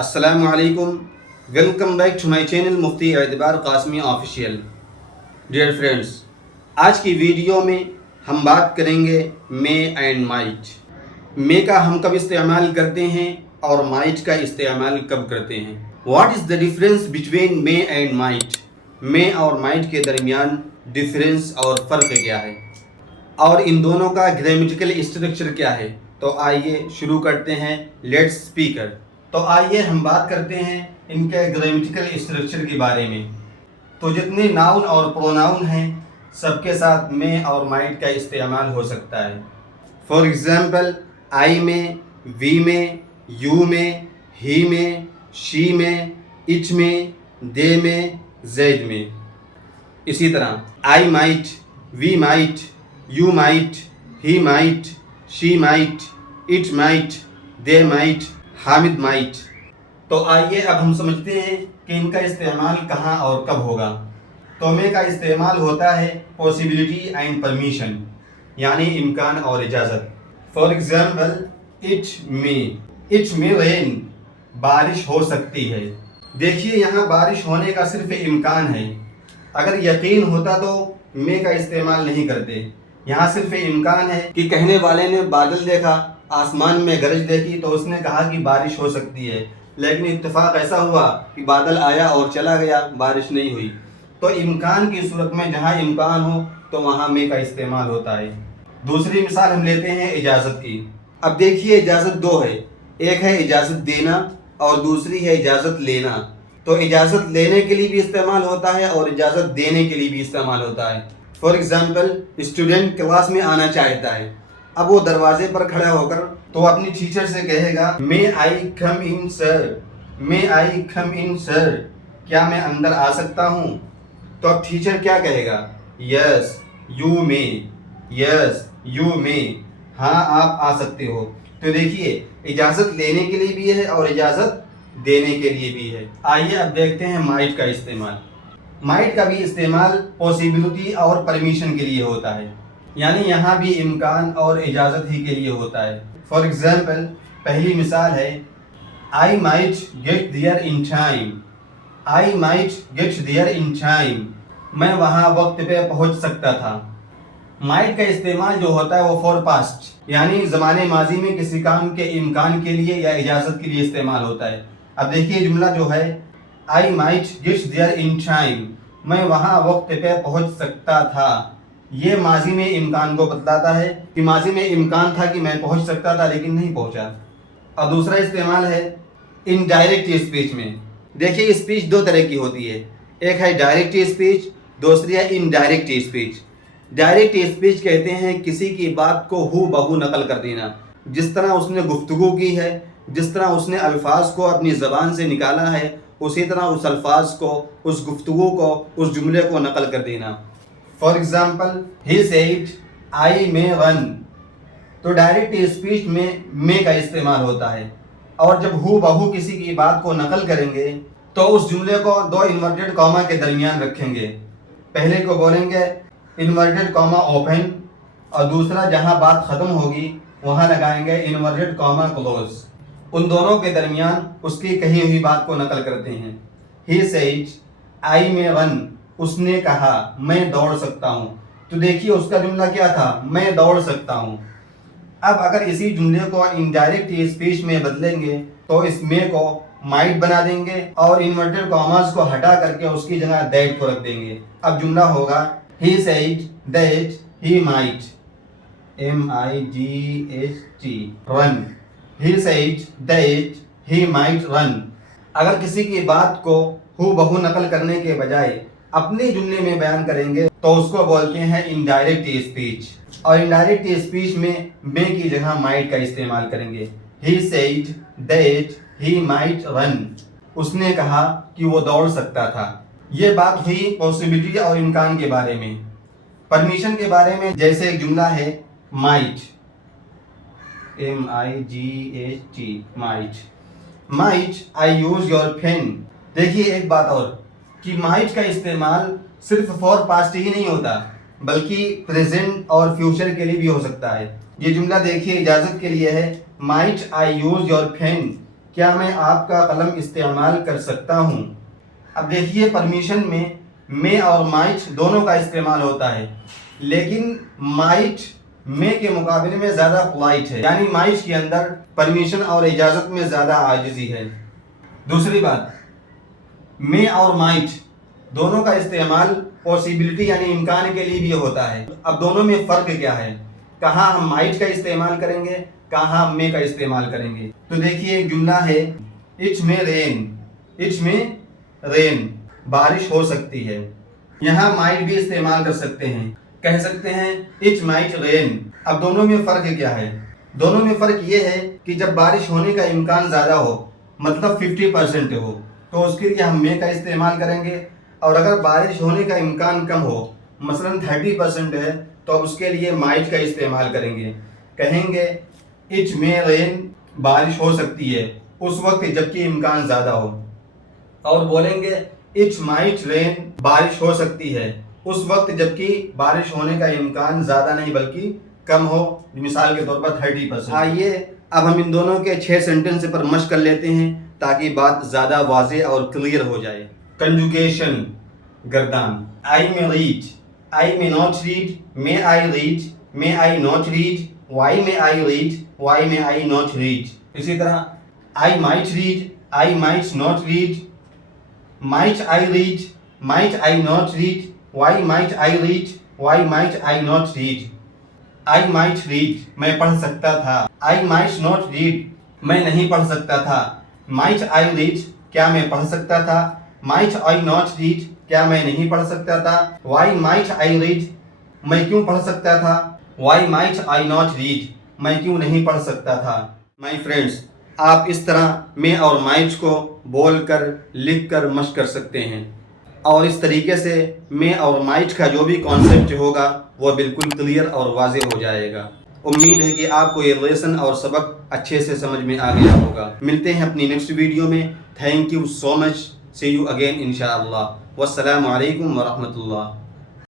अस्सलामु अलैकुम, welcome back to my channel Mufti Etbar Qasmi official. Dear friends, आज की वीडियो में हम बात करेंगे मे एंड माइट। मे का हम कब इस्तेमाल करते हैं और माइट का इस्तेमाल कब करते हैं। What is the difference between may and might. May और माइट के दरमियान डिफरेंस और फ़र्क क्या है और इन दोनों का ग्रामेटिकल स्ट्रक्चर क्या है। तो आइए शुरू करते हैं। Let's speaker. तो आइए हम बात करते हैं इनके ग्रामेटिकल स्ट्रक्चर के बारे में। तो जितने नाउन और प्रोनाउन हैं सबके साथ मे और माइट का इस्तेमाल हो सकता है। फॉर एग्ज़ाम्पल, आई में, वी में, यू में, ही में, शी में, इट में, दे में, जेड में। इसी तरह I might, we might, you might, he might, she might, it might, they might, Hamid might. तो आइए अब हम समझते हैं कि इनका इस्तेमाल कहाँ और कब होगा। तो मे का इस्तेमाल होता है पॉसिबिलिटी एंड परमिशन, यानी इम्कान और इजाज़त। For example, it may rain, बारिश हो सकती है। देखिए यहाँ बारिश होने का सिर्फ इम्कान है। अगर यकीन होता तो मे का इस्तेमाल नहीं करते। यहाँ सिर्फ इम्कान है कि कहने वाले ने बादल देखा, आसमान में गरज देखी तो उसने कहा कि बारिश हो सकती है, लेकिन इत्तेफाक ऐसा हुआ कि बादल आया और चला गया, बारिश नहीं हुई। तो इम्कान की सूरत में जहाँ इम्कान हो तो वहाँ मे का इस्तेमाल होता है। दूसरी मिसाल हम लेते हैं इजाज़त की। अब देखिए इजाज़त दो है, एक है इजाज़त देना और दूसरी है इजाज़त लेना। तो इजाज़त लेने के लिए भी इस्तेमाल होता है और इजाज़त देने के लिए भी इस्तेमाल होता है। फॉर एग्ज़ाम्पल, स्टूडेंट क्लास में आना चाहता है। अब वो दरवाजे पर खड़ा होकर तो अपनी टीचर से कहेगा, मे आई कम इन सर, मे आई कम इन सर, क्या मैं अंदर आ सकता हूँ। तो अब टीचर क्या कहेगा, yes you may, yes you may, हाँ आप आ सकते हो। तो देखिए इजाज़त लेने के लिए भी है और इजाज़त देने के लिए भी है। आइए अब देखते हैं माइट का इस्तेमाल। माइट का भी इस्तेमाल पॉसिबिलिटी और परमिशन के लिए होता है, यानी यहाँ भी इम्कान और इजाज़त ही के लिए होता है। फॉर एग्ज़ाम्पल, पहली मिसाल है, I might get there in time, I might get there in time, मैं वहाँ वक्त पे पहुँच सकता था। माइट का इस्तेमाल जो होता है वो फॉर पास्ट, यानी ज़माने माजी में किसी काम के इम्कान के लिए या इजाज़त के लिए इस्तेमाल होता है। अब देखिए जुमला जो है, I might get there in time, मैं वहाँ वक्त पे पहुँच सकता था। ये माजी में इम्कान को बतलाता है कि माजी में इम्कान था कि मैं पहुँच सकता था लेकिन नहीं पहुँचा। और दूसरा इस्तेमाल है इनडायरेक्ट स्पीच में। देखिए स्पीच दो तरह की होती है, एक है डायरेक्ट स्पीच, दूसरी है इनडायरेक्ट स्पीच। डायरेक्ट स्पीच कहते हैं किसी की बात को हू बहू नकल कर देना, जिस तरह उसने गुफ्तगू की है, जिस तरह उसने अल्फाज को अपनी ज़बान से निकाला है, उसी तरह उस अल्फाज को, उस गुफ्तगू को, उस जुमले को नकल कर देना। For example, he said I may run. तो डायरेक्ट स्पीच में मे का इस्तेमाल होता है, और जब हू बहू किसी की बात को नकल करेंगे तो उस जुमले को दो इन्वर्टेड कॉमा के दरमियान रखेंगे। पहले को बोलेंगे इन्वर्टेड कॉमा ओपन, और दूसरा जहां बात ख़त्म होगी वहां लगाएंगे इन्वर्टेड कॉमा क्लोज। उन दोनों के दरमियान उसकी कही हुई बात को नकल करते हैं। He said I may run, उसने कहा मैं दौड़ सकता हूँ। तो देखिए उसका जुमला क्या था, मैं दौड़ सकता हूँ। अब अगर इसी जुमले को इनडायरेक्ट स्पीच में बदलेंगे तो इस मे को माइट बना देंगे और इन्वर्टेड कॉमास को हटा करके उसकी जगह दैट को रख देंगे। अब जुमला होगा, he said that he might, MIGHT run, he said that he might run. अगर किसी की बात को हू बहू नकल करने के बजाय अपने जुमले में बयान करेंगे तो उसको बोलते हैं इनडायरेक्ट स्पीच, और इनडायरेक्ट स्पीच में मे की जगह माइट का इस्तेमाल करेंगे। He said that he might run, उसने कहा कि वो दौड़ सकता था। ये बात हुई पॉसिबिलिटी और इम्कान के बारे में। परमिशन के बारे में जैसे एक जुमला है, might, MIGHT might, might I use your pen. देखिए एक बात और कि माइट का इस्तेमाल सिर्फ फॉर पास्ट ही नहीं होता बल्कि प्रेजेंट और फ्यूचर के लिए भी हो सकता है। ये जुमला देखिए इजाज़त के लिए है, might I use your pen, کیا میں آپ کا قلم استعمال کر سکتا ہوں؟ اب دیکھیے پرمیشن میں اور مائٹ دونوں کا استعمال ہوتا ہے، لیکن مائٹ میں کے مقابلے میں زیادہ پولائٹ ہے، یعنی مائٹ کے اندر پرمیشن اور اجازت میں زیادہ عاجزی ہے۔ دوسری بات، میں اور مائٹ دونوں کا استعمال پاسبلٹی یعنی امکان کے لیے بھی ہوتا ہے۔ اب دونوں میں فرق کیا ہے؟ کہاں ہم مائٹ کا استعمال کریں گے، کہاں ہم میں کا استعمال کریں گے؟ تو دیکھیے ایک جملہ ہے اٹ میں رین، بارش ہو سکتی ہے۔ یہاں مائٹ بھی استعمال کر سکتے ہیں، کہہ سکتے ہیں اٹ مائٹ رین۔ اب دونوں میں فرق کیا ہے؟ دونوں میں فرق یہ ہے کہ جب بارش ہونے کا امکان زیادہ ہو، مطلب 50% ہو، تو اس کے لیے ہم میں کا استعمال کریں گے، اور اگر بارش ہونے کا امکان کم ہو، مثلا 30% ہے، تو اب اس کے لیے مائٹ کا استعمال کریں گے، کہیں گے اٹ میں رین، بارش ہو سکتی ہے اس وقت جبکہ امکان زیادہ ہو، اور بولیں گے اٹ مائٹ رین، بارش ہو سکتی ہے اس وقت جبکہ بارش ہونے کا امکان زیادہ نہیں بلکہ کم ہو، مثال کے طور پر 30%۔ آئیے اب ہم ان دونوں کے 6 سینٹنس پر مشق کر لیتے ہیں تاکہ بات زیادہ واضح اور کلیئر ہو جائے۔ کنجوگیشن، گردان، آئی میں ریڈ، آئی میں ناٹ ریڈ، میں آئی ریڈ، میں آئی ناٹ ریڈ، وائی میں آئی ریڈ، وائی میں آئی ناٹ ریڈ۔ اسی طرح I might read, I might not read, might I read, might I not read, why might I read, why might I not read. I might read, میں پڑھ سکتا تھا۔ آئی might not read, میں نہیں پڑھ سکتا تھا۔ مائٹ آئی ریڈ، کیا میں پڑھ سکتا تھا۔ مائٹ آئی ناٹ ریڈ، کیا میں نہیں پڑھ سکتا تھا۔ وائی مائٹ آئی ریڈ، میں کیوں پڑھ سکتا تھا۔ Why might I not read, میں کیوں نہیں پڑھ سکتا تھا۔ مائی فرینڈس، آپ اس طرح میں اور مائٹ کو بول کر لکھ کر مشق کر سکتے ہیں، اور اس طریقے سے میں اور مائٹ کا جو بھی کانسیپٹ ہوگا وہ بالکل کلیئر اور واضح ہو جائے گا۔ امید ہے کہ آپ کو یہ لیسن اور سبق اچھے سے سمجھ میں آ گیا ہوگا۔ ملتے ہیں اپنی نیکسٹ ویڈیو میں۔ Thank you so much, see you again انشاءاللہ۔ والسلام علیکم ورحمۃ اللہ۔